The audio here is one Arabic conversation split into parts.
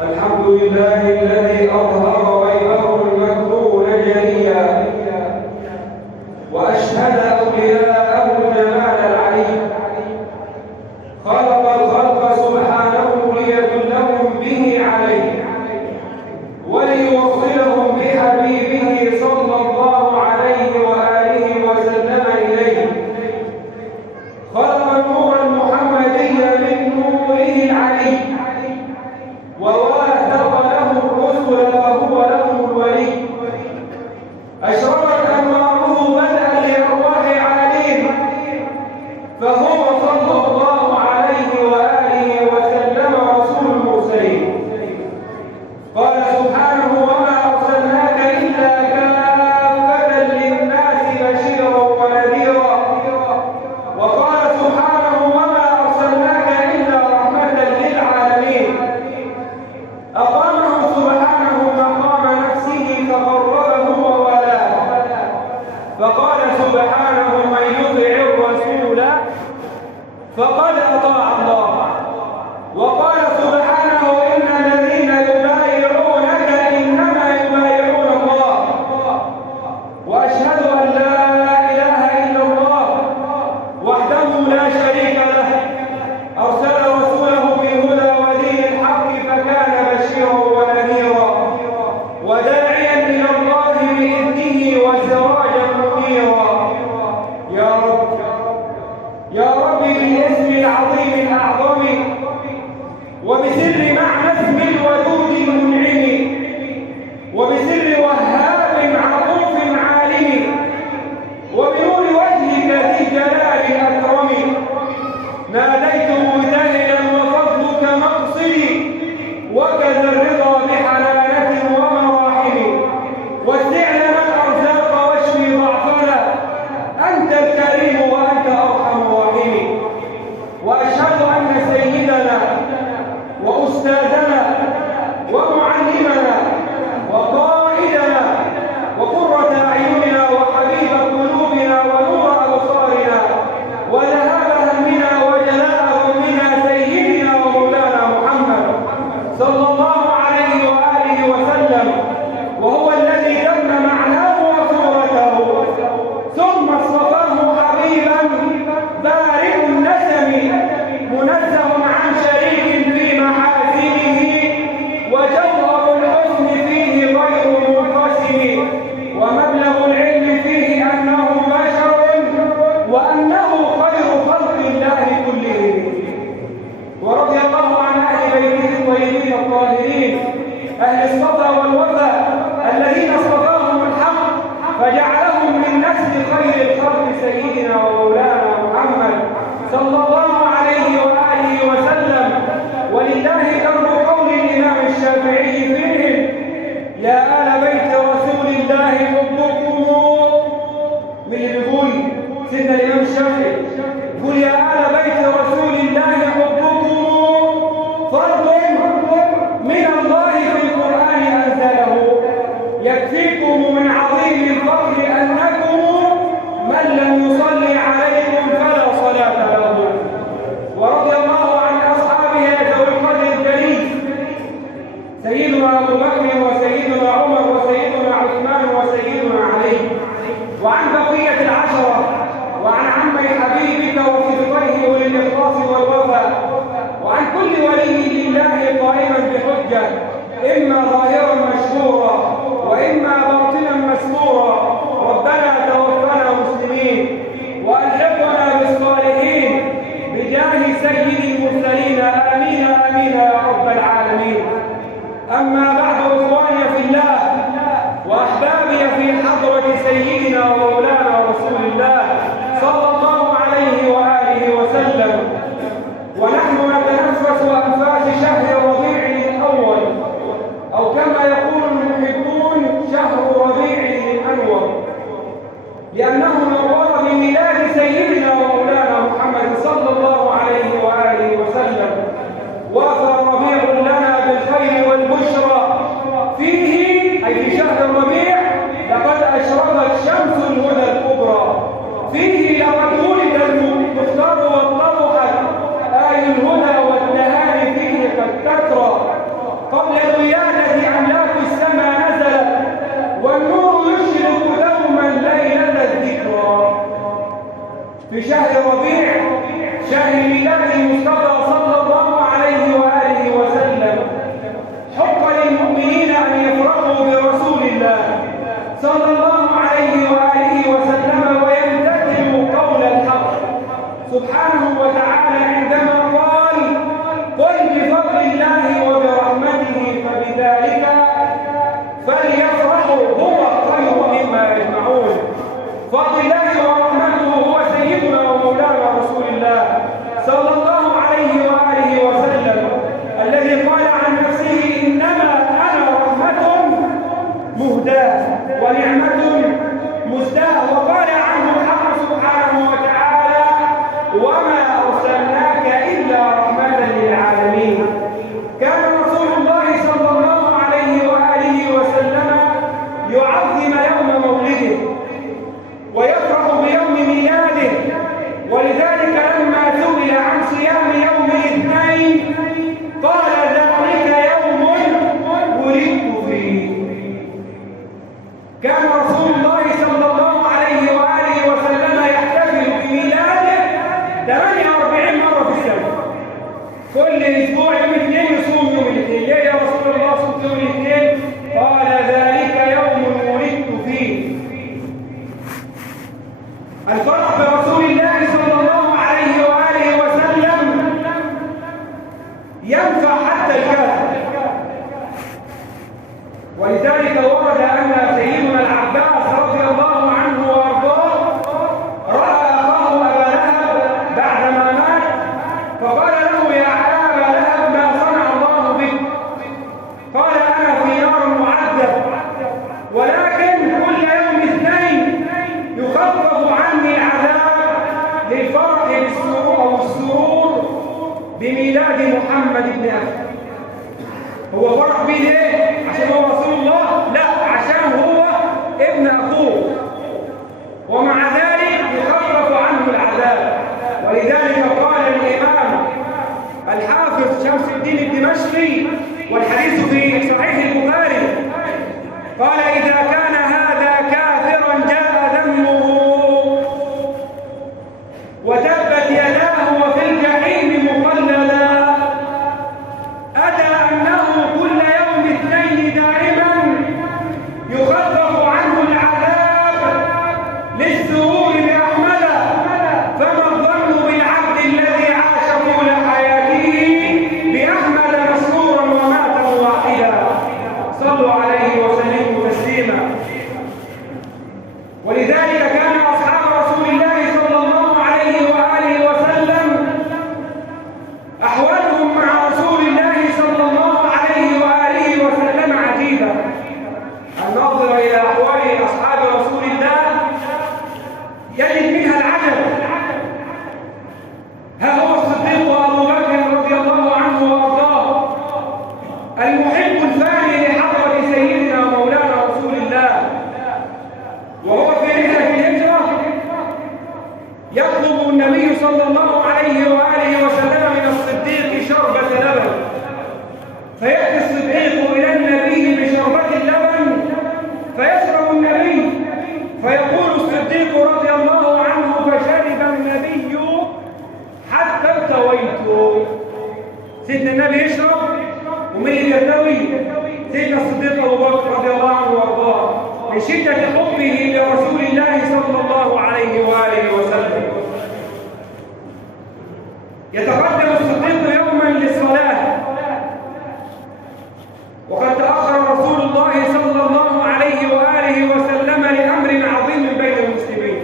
الحمد لله الذي أظهر غيبه المكنون جليا، وأشهد أولياءه الجمال العلي. خلق الخلق سبحانه ليدلهم به عليه وليوصلهم بحبيبه صلى الله عليه وآله وسلم إليه. خلق النور المحمدي من نوره العلي، وواثق له الرسل فهو له الولي. أشرقت أنواره بدءا لأرواح عالين، فهو صلى الله عليه وآله وسلم رسول المرسلين. قال سبحانه: وما أرسلناك إلا كافة للناس بشيرا ونذيرا. وقال سبحانه: وما أرسلناك إلا رحمة للعالمين. أقامه سبحانه مقام نفسه فقربه ووالاه، فقال سبحانه: من يطع الرسول فقد أطاع الله. وقال سبحانه: إن الذين يبايعونك إنما يبايعون الله. وأشهد أن لا إله إلا الله وحده لا شريك له، أرسل رسوله بالهدى ودين الحق فكان بشيرا ونذيرا وداعيا إلى الله بإذنه وسراجا منيرا. يا رب بالاسم العظيم الأعظم وبسر معنى اسم الودود المنعم وبسر وهاب عطوف عالم وبنور وجهك ذي الجلال الأكرم ناديت مجتهدا وفضلك مقصدي وكذا الرضا بحلالة ومراحم واستعلم الأرزاق واشفي ضعفنا أنت الكريم وأنت أرحم الراحمين. وأشهد أن سيدنا وأستاذنا ومعلمنا وقائدنا وقرة أعيننا وحبيب قلوبنا ونور أبصارنا وذهاب همنا وجلاء همنا سيدنا ومولانا محمد صلى الله عليه وآله وسلم، وهو الذي تم معناه وصورته ثم اصطفاه حبيبا بارئ النسم منزه عن شريك في محاسنه وجوهر الحسن فيه غير منقسم ومبلغ العلم فيه أنه بشر وأنه خير خلق الله كلهم. ورضي الله عن أهل بيته الطيبين الطاهرين أهل الصفا والوفا الذين اصطفاهم الحق فجعلهم من نسل خير الخلق سيدنا ومولانا محمد صلى الله عليه وآله وسلم. ولله درب قول الإمام الشافعي فيهم: يا آل بيت رسول الله حبكم. من اللي بيقول سيدنا الإمام الشافعي يقول: يا آل بيت رسول الله حبكم فرض من الله في القرآن أنزله يكفيكم من عظيم الفضل أنكم من لم يصلي عليكم فلا صلاة له. ورضي الله عن أصحابه ذوي القدر الجليل سيدنا أبو بكر وسيدنا عمر وسيدنا عثمان وسيدنا علي، وعن بقية العشرة، وعن عمي حبيبك وصدقيه أولي الإخلاص والوفاء، وعن كل ولي لله قائما بحجة إما ظاهرا مشهورا وإما باطنا مسرورا. ربنا توفنا مسلمين وألحقنا بالصالحين بجاه سيد المرسلين آمين آمين يا رب العالمين. أما بعد، إخواني في الله وأحبابي في حضرة سيدنا ومولانا رسول الله صلى الله عليه وآله وسلم، ونحن نتنفس أنفاس شهر ربيع الأول، أو كما يقول المحبون شهر ربيع الأنور، لأنه نور بميلاد سيدنا ومولانا محمد صلى الله عليه وآله وسلم. وافى ربيع لنا بالخير والبشرى فيه، أي في شهر الربيع لقد أشرقت شمس الهدى الكبرى، فيه لقد ولد المختار واتضحت بميلاد المصطفى صلى الله عليه وآله وسلم حق للمؤمنين أن يفرحوا برسول الله صلى الله عليه وآله وسلم ويمتثلوا قول الحق سبحانه وتعالى عندما قال: قل بفضل الله وبرحمته فبذلك فليفرحوا هو خير مما يجمعون. فضل الله ورحمته هو سيدنا ومولانا رسول الله صلى الله عليه وآله وسلم الذي قال عن نفسه: إنما أنا رحمة مهداة ونعمة مزداة. وقال عنه الحق سبحانه وتعالى: وما أرسلناك إلا رحمة للعالمين. كان رسول الله صلى الله عليه وآله وسلم يعظم يوم مولده ويفرح بيوم ميلاده، ولذلك لما سئل عن صيام يوم الاثنين قال: ذلك يوم ولدت فيه. كان رسول الله صلى الله عليه وآله وسلم يحتفل بميلاده 48 مرة في السنة. كل أسبوع يوم الاثنين يصوم يوم الاثنين. ليه يا رسول الله صمت يوم الاثنين؟ قال: ذلك يوم ولدت فيه. الفرح برسول الله صلى الله عليه وآله وسلم ينفع حتى الكافر، ولذلك ورد أن سيدنا العباس رضي الله عنه وأرضاه رأى أخاه أبا لهب بعدما مات فقال له: يا أبا لهب، ما صنع الله بك؟ قال: أنا في نار معذب، ولكن كل يوم اثنين يخفف عني العذاب للفرح بالسرور بميلاد محمد بن أخي. هو فرح بيه ليه؟ عشان هو رسول الله؟ لا، عشان هو ابن أخوه، ومع ذلك يخفف عنه العذاب. ولذلك قال الإمام الحافظ شمس الدين الدمشقي، والحديث في صحيح البخاري، قال: إذا كان هذا كافرا جاء ذنبه وتبت يداه وفي الجحيم مخلدا، أتى أنه كل يوم اثنين دائما يخفف عنه العذاب للسرور بأحمد. فما الظن بالعبد الذي عاش طول حياته بأحمد مسرورا ومات واحدا؟ صلوا عليه وسلموا تسليما. ولذلك كان أصحاب رسول الله صلى الله عليه وآله وسلم أحوالهم مع رسول الله صلى الله عليه وآله وسلم عجيبة. الناظر إلى أحوال أصحاب رسول الله يجد منها العجب. ها هو الصديق وأبو بكر رضي الله عنه وأرضاه، المحب الفاني لحضرة سيدنا مولانا رسول الله، وهو في رحلة الهجرة يطلب النبي صلى الله عليه وآله وسلم من الصديق شربة لبن، فيأتي الصديق إلى النبي بشربة اللبن فيشرب النبي، فيقول الصديق رضي الله عنه: فشرب النبي حتى ارتويت. سيدنا النبي يشرب ومين اللي يرتوي؟ سيدنا الصديق أبو بكر رضي الله عنه وارضاه، من شدة حبه لرسول الله صلى الله عليه وآله وسلم. يتقدم الصديق يوما للصلاة وقد تأخر رسول الله صلى الله عليه وآله وسلم لأمر عظيم بين المسلمين،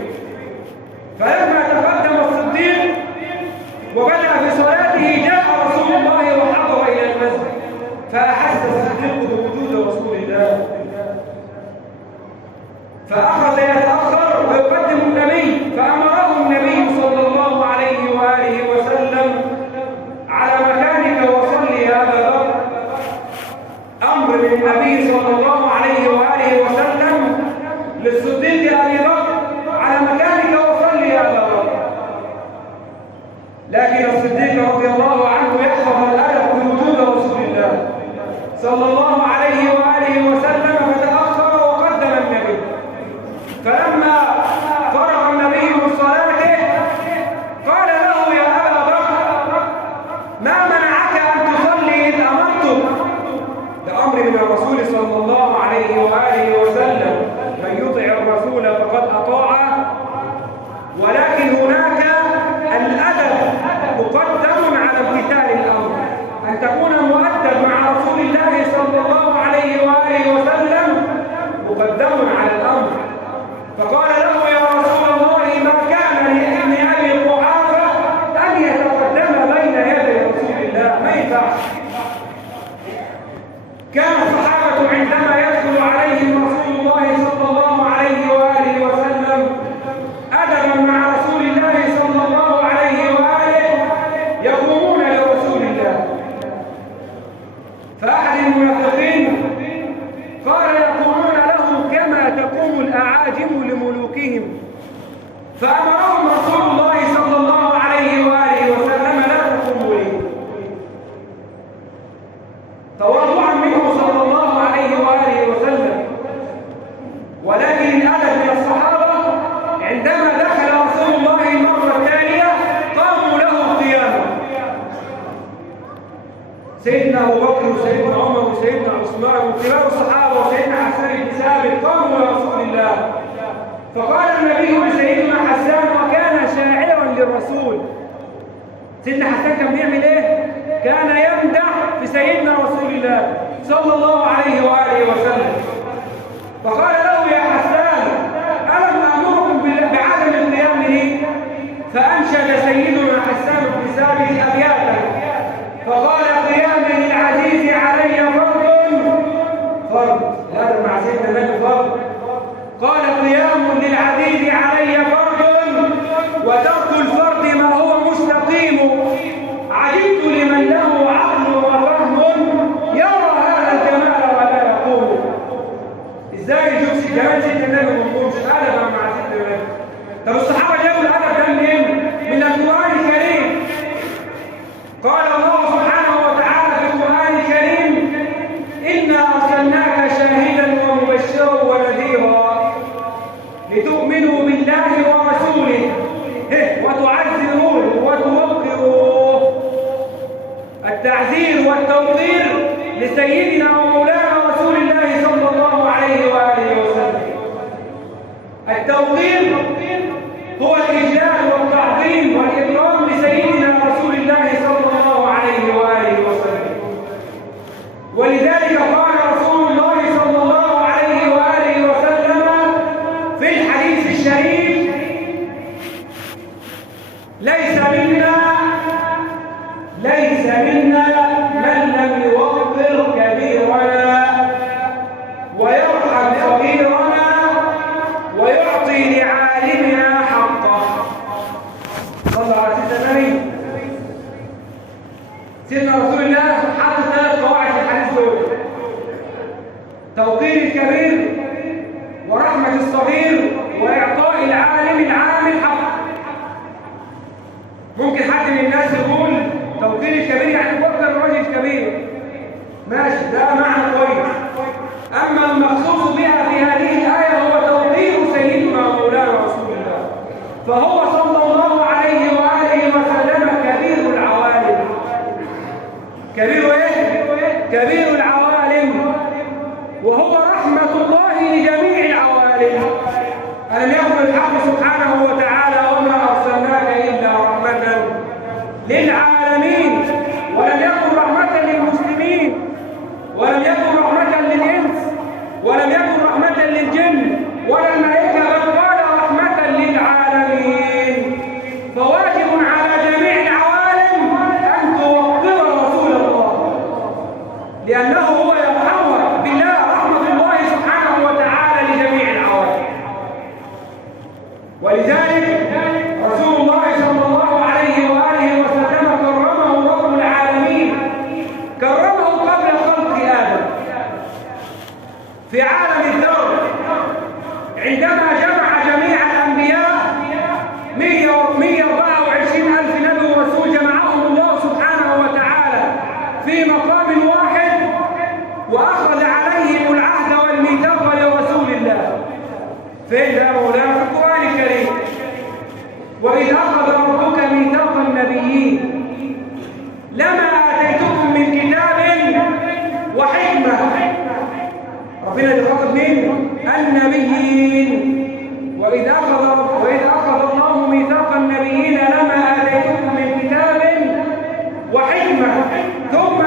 فلما تقدم الصديق وبدأ في صلاته جاء رسول الله وحضر إلى المسجد، فأحس الصديق بوجود رسول الله فأخذ يتأخر ويقدم النبي، فأمره النبي صلى الله عليه وآله وسلم: على مكانك وصلي يا أبا بكر. أمر من النبي صلى الله عليه وآله وسلم للصديق أبي بكر: على مكانك وصلي يا أبا بكر. لكن الصديق رضي الله عنه يحفظ الأدب بوجود رسول الله صلى الله عليه وآله وسلم، فتأخر وقدم النبي. تكون مؤدب مع رسول الله صلى الله عليه وآله وسلم مقدم على الأمر. فقال له يا رسول الله ما كان لابن أبي قحافة أن يتقدم بين يدي رسول الله، ما ينفعش. كان الصحابة عندما يدخل عليهم رسول الله صلى الله عليه وآله وسلم أدبا مع رسول الله صلى الله عليه وآله يقومون لرسول الله. فأحد المنافقين قال يقومون له كما تقوم الأعاجم لملوكهم، فأمرهم رسول الله صلى الله عليه وآله وسلم لا تقوموا لي، تواضعا منه صلى الله عليه وآله وسلم. ولكن الأدب من الصحابة عندما دخل رسول الله المرة الثانية قاموا له قياما. سيدنا أبو بكر وسيدنا عمر وسيدنا عثمان وكبار الصحابة وسيدنا حسان بن ثابت قاموا لرسول الله. فقال النبي لسيدنا حسان وكان شاعرا للرسول. سيدنا حسان كان بيعمل ايه؟ كان يمدح في سيدنا رسول الله صلى الله عليه وآله وسلم. فقال له يا حسان ألم أمركم بعدم القيام لي؟ فأنشد سيدنا حسان بن ثابت أبياتا فقال قيام للعزيز علي فرض، هذا مع سيدنا النبي فرض. قال قيام للعزيز علي فرض وترك الفرض ما هو مستقيم. عجبت لمن له عقل وفهم يرى هذا الجمال ولا يقوم. ازاي يشوف جمال سيدنا النبي ما يقومش؟ أدبا مع سيدنا النبي. طب الصحابة جابوا الأدب ده منين؟ من القرآن الكريم. قال الله سبحانه وتعالى في القرآن الكريم إنا أرسلناك شاهدا ومبشرا ونذيرا لتؤمنوا بالله ورسوله وتعزروه وتوقروه. التعزير والتوقير لسيدنا ومولانا رسول الله صلى الله عليه وآله وسلم. التوقير هو الإجلال والتعظيم والإكرام لسيدنا رسول الله صلى الله عليه وآله وسلم. ولذلك قال رسول الله صلى الله عليه وآله وسلم في الحديث الشريف ليس منا من لم يوقر كبيرنا ويرحم صغيرنا ويعطي لعالمنا حقه. صلى على سيدنا النبي. سيدنا رسول الله حط 3 قواعد في الحديث دول: توقير الكبير ورحمة الصغير وإعطاء العالم العامل حقه. ممكن حد من الناس يقول توقير الكبير يعني توقر الرجل الكبير، ماشي، ده معنى كويس. أما المخصوص بها في هذه الآية هو توقير سيدنا مولانا رسول الله، فهو صلى الله عليه وآله وسلم كبير العوالم. كبير ايه؟ كبير العوالم، وهو رحمة الله لجميع العوالم. ألم يقل الحق سبحانه وتعالى وما أرسلناك إلا رحمة للعالمين، ولم يكن رحمة للمسلمين، ولم يكن رحمة للإنس، ولم يكن رحمة للجن ولا الملائكة، بل قال رحمة للعالمين. فواجب على جميع العوالم أن توقر رسول الله، لأنه هو يرحمها بالله، رحمة الله سبحانه وتعالى لجميع العوالم. ولذلك رسول الله صلى الله عليه وآله وسلم كرمه رب العالمين، كرمه قبل خلق آدم في عالم الذر، عندما جمع جميع الأنبياء 124,000 نبي ورسول، جمعهم الله سبحانه وتعالى في مقام واحد وأخذ عليهم العهد والميثاق لرسول الله. فين ده مولانا؟ في القرآن الكريم. وإذ أخذ ربك ميثاق النبيين لما آتيتكم من كتاب وحكمة. ربنا يخاطب مين؟ النبيين. وإذ أخذ الله ميثاق النبيين لما آتيتكم من كتاب وحكمة ثم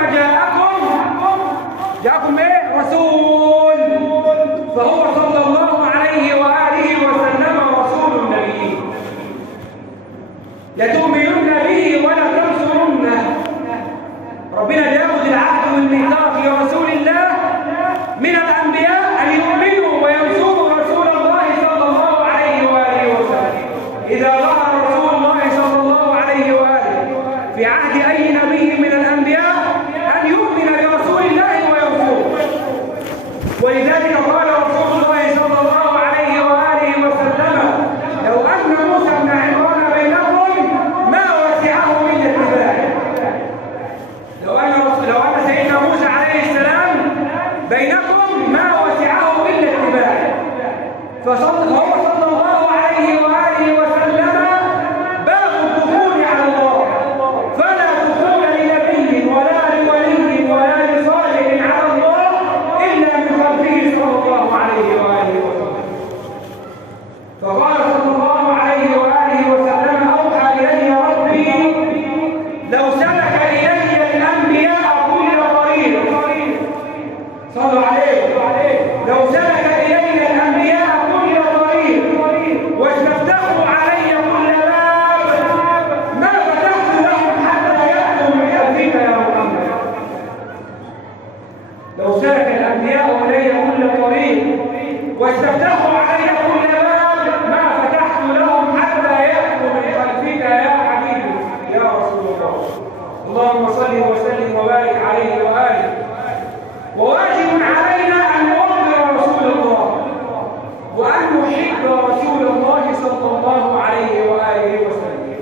نبي من الأنبياء أن يؤمن برسول الله ويرسله. ولذلك قال رسول الله صلى الله عليه وآله وسلم: لو أن موسى بن عمران بينكم ما وسعه إلا اتباعه. لو أن سيدنا موسى عليه السلام بينكم ما وسعه إلا اتباعه. فهو صلى الله عليه وآله وسلم باب الدخول على الله، فلا دخول لنبي ولا لولي ولا لصالح على الله إلا من خلفه صلى الله عليه وآله وسلم. فقال صلى الله عليه وآله وسلم: أوحى إلي ربي لو سلك إلي الأنبياء كل طريق. صلوا عليه. لو سلك إلي الأنبياء كل طريق واستفتحوا علي كل باب ما فتحت لهم حتى يأتوا من خلفك يا محمد. لو سلك الأنبياء إلي كل طريق واستفتحوا علي كل باب ما فتحت لهم حتى يأتوا من خلفك يا حبيبي يا رسول الله. اللهم صل وسلم وبارك عليه وآله. وواجب علينا أن نوقر رسول الله وأن نحب رسول الله صلى الله عليه وآله وسلم.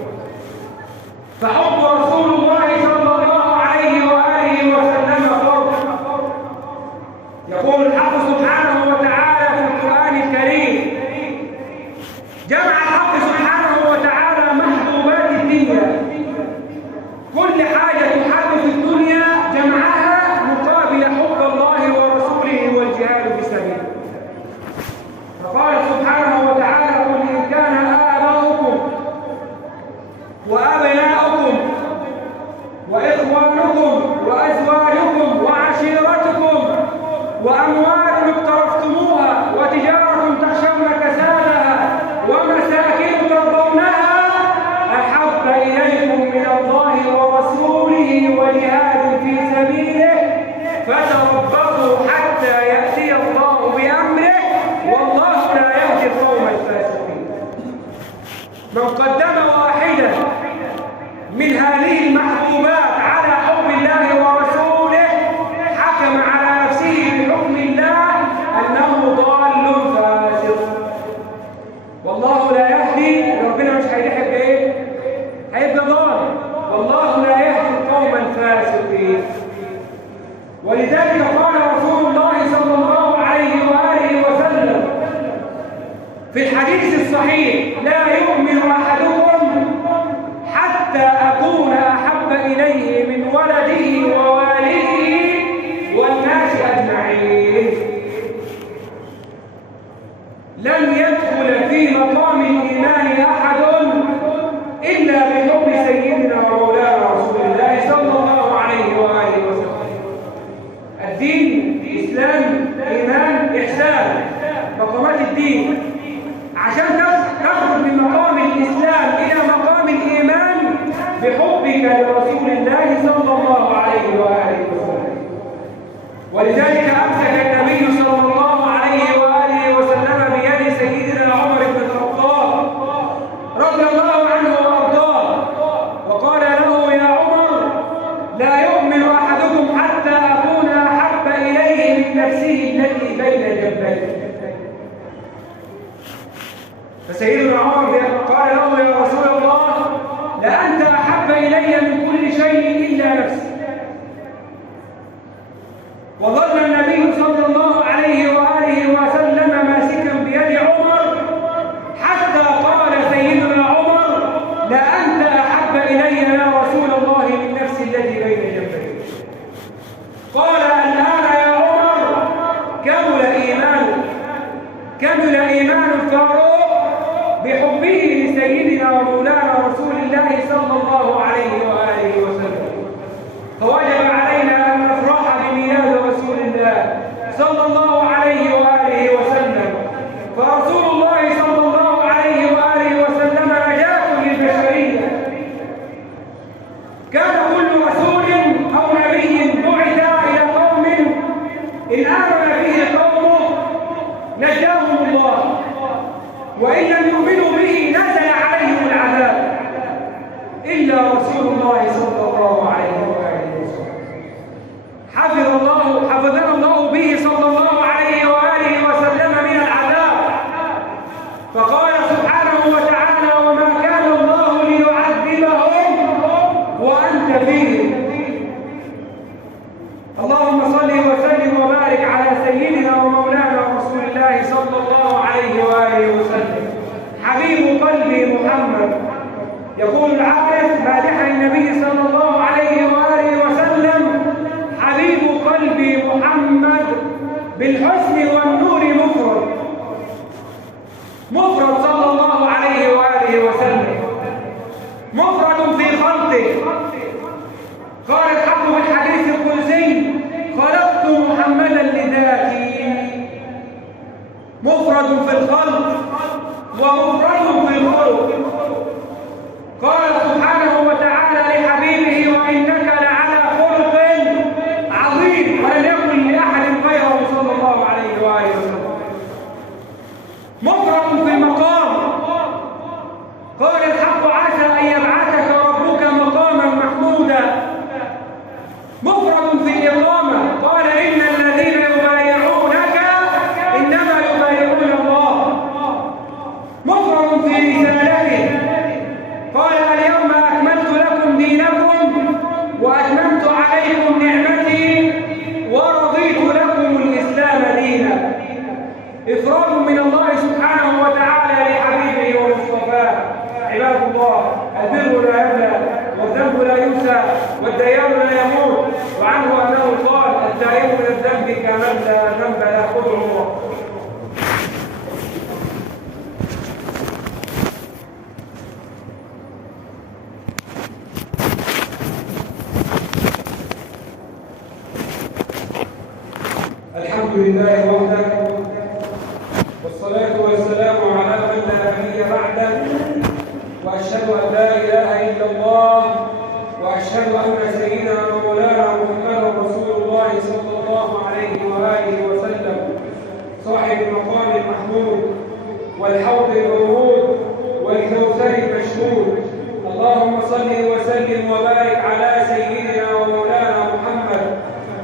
فحب رسول الله صلى الله عليه وآله وسلم فرض. يقول الحق سبحانه وتعالى في القرآن الكريم: جمع الحق سبحانه وتعالى محبوبات الدنيا، كل حاجة تحدث الدنيا جمعها مقابل حب الله ورسوله والجهاد في سبيله. فقال سبحانه وتعالى: قل إن كان آباؤكم وأبناؤكم وإخوانكم وأزواجكم وعشيرتكم وأموال اقترفتموها وتجارة تخشون كسادها ومساكن ترضونها أحب إليكم من الله ورسوله وجهاد في سبيله فتربصوا حتى يأتي الله بأمره والله لا يهدي القوم الفاسقين. من قدم واحدة من هذه المحبوبات على حب الله ورسوله حكم على نفسه بحكم الله أنه ضال فاسق. والله لا يهدي، ربنا مش هيحب ايه؟ هيبقى ضال. والله لا يهدي القوم الفاسقين. ولذلك قال رسول الله صلى الله عليه وآله وسلم في الحديث الصحيح: لا يؤمن أحدكم حتى أكون أحب إليه من ولده ووالده والناس أجمعين. لن يدخل في مقام الإيمان أحد إلا بحب سيدنا ومولانا رسول الله صلى الله عليه وآله وسلم. الدين إسلام، إيمان، إحسان، مقامات الدين. عشان تخرج من مقام الإسلام إلى مقام الإيمان بحبك لرسول الله صلى الله عليه وآله وسلم. ولذلك أمسك النبي صلى الله عليه وآله وسلم بيد سيدنا عمر بن الخطاب رضي الله عنه وأرضاه وقال له: يا عمر، لا يؤمن أحدكم حتى أكون أحب إليه من نفسه التي بين جنبيه. فسيدنا عمر قال له: يا رسول الله، لأنت أحب إلي من كل شيء إلا نفسي. وظل النبي صلى الله عليه وآله وسلم ماسكا بيد عمر حتى قال سيدنا عمر: لأنت أحب إلي يا رسول الله من نفسي التي بين جنبي. قال: الآن يا عمر كمل إيمان الفاروق بحبه لسيدنا ومولانا رسول الله صلى الله عليه وآله وسلم. فوجب علينا أن نفرح بميلاد رسول الله صلى الله عليه وآله وسلم. فرسول الله صلى الله عليه وآله وسلم نجاة للبشرية. كان كل رسول أو نبي بعث إلى قوم إن آمن به قومه نجاهم الله، وإن لم يؤمنوا به نزل عليهم العذاب، إلا رسول الله صلى الله عليه كنت فيه. اللهم صل وسلم وبارك على سيدنا ومولانا رسول الله صلى الله عليه وآله وسلم. حبيب قلبي محمد. يقول العارف مادحا النبي صلى الله عليه وآله وسلم: حبيب قلبي محمد بالحسن والنور مفرد. مفرد صلى الله عليه وآله وسلم، مفرد في خلقه. قال الحق في الحديث القدسي: خلقت محمدا لذاتي. مفرد في الخلق ومفرد في الخلق. قال سبحانه وتعالى لحبيبه: وإنك لعلى خلق عظيم، ولم يكن لأحد غيره صلى الله عليه وآله وسلم. مفرد في المقام. قال الحق: عسى أن يبعثك ربك مقاما محمودا. مفرد في الإقامة. قال: إن الذين يبايعونك إنما يبايعون الله. مفرد في رسالته. قال: اليوم أكملت لكم دينكم وأتممت عليكم نعمتي ورضيت لكم الإسلام دينا. إفراد من الله سبحانه وتعالى لحبيبه ومصطفاه. عباد الله، البر لا يبلى والذنب لا ينسى والديان لا يموت، وعنه أنه قال: التائب من الذنب كمن لا ذنب لا خذعه. الحمد لله وحده، والصلاة والسلام على من لا نبي بعده، وأشهد أن لا إله إلا الله، وأشهد أن سيدنا ومولانا محمدا رسول الله صلى الله عليه وآله وسلم، صاحب المقام المحمود والحوض المورود والكوثر المشهود. اللهم صل وسلم وبارك على سيدنا ومولانا محمد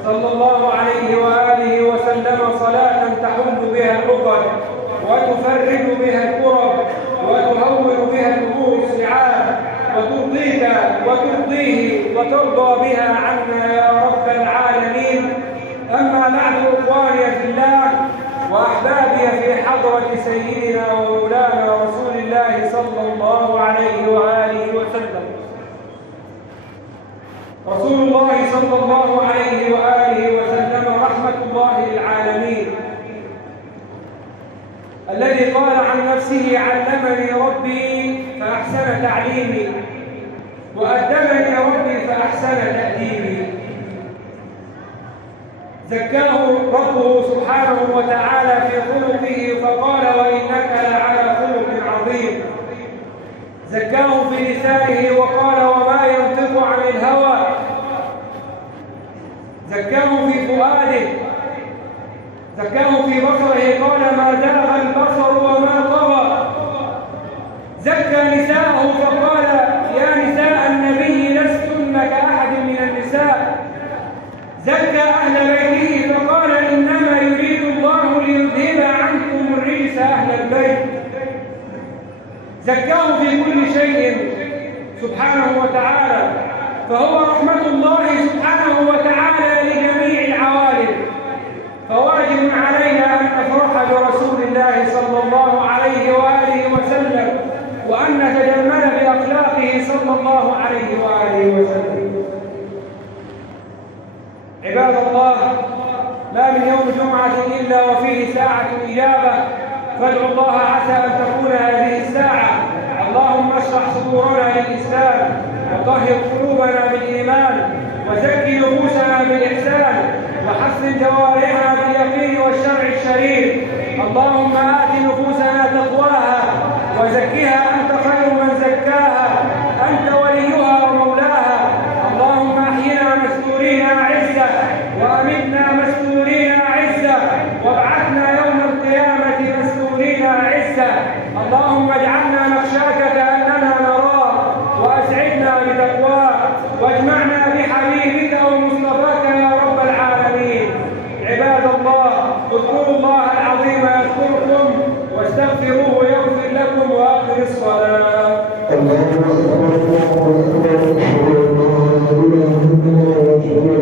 صلى الله عليه وآله وسلم صلاة تحل بها العقد وتفرج بها الكرب وتهون بها الأمور الصعاب وترضيك وترضيه وترضى بها عنا يا رب العالمين. أما بعد، إخواني في الله وأحبابي في حضرة سيدنا ومولانا رسول الله صلى الله عليه وآله وسلم، رسول الله صلى الله عليه وآله وسلم رحمة الله للعالمين، الذي قال عن نفسه: علمني ربي فأحسن تعليمي وأدبني ربي فأحسن تأديبي. زكاه ربه سبحانه وتعالى في خلقه فقال: وإنك لعلى خلق عظيم. زكاه في لسانه وقال: وما ينطق عن الهوى. زكاه في فؤاده، زكاه في بصره، قال: ما زاغ البصر وما طغى. زكى نساءه فقال: يا نساء النبي لستن كأحد من النساء. زكى أهل بيته فقال: إنما يريد الله ليذهب عنكم الرجس أهل البيت. زكاه في كل شيء سبحانه وتعالى، فهو رحمة الله سبحانه وتعالى لجميع العوالم. فواجب علينا أن نفرح برسول الله صلى الله عليه وآله وسلم، وأن نتجمل بأخلاقه صلى الله عليه وآله وسلم. عباد الله، ما من يوم جمعة إلا وفيه ساعة إجابة، فادعوا الله عسى أن تكون هذه الساعة. اللهم اشرح صدورنا للإسلام، وطهر قلوبنا بالإيمان، وزكي نفوسنا بالإحسان، وحسن جوارحنا باليقين والشرع الشريف. اللهم آت نفوسنا تقواها وزكها، أنت خير من زكاها، أنت وليها ومولاها. اللهم أحينا مستورين عزة، وأمتنا مستورين عزة، وابعثنا يوم القيامة مستورين عزة. اللهم اجعلنا نخشاك كأننا نراك، وأسعدنا بتقواك، واجمعنا بحبيبك ومصطفاك يا رب العالمين. عباد الله، اذكروا الله العظيم يذكركم، واستغفروه يغفر لكم، وأقم الصلاة. الله أكبر الله أكبر. شرور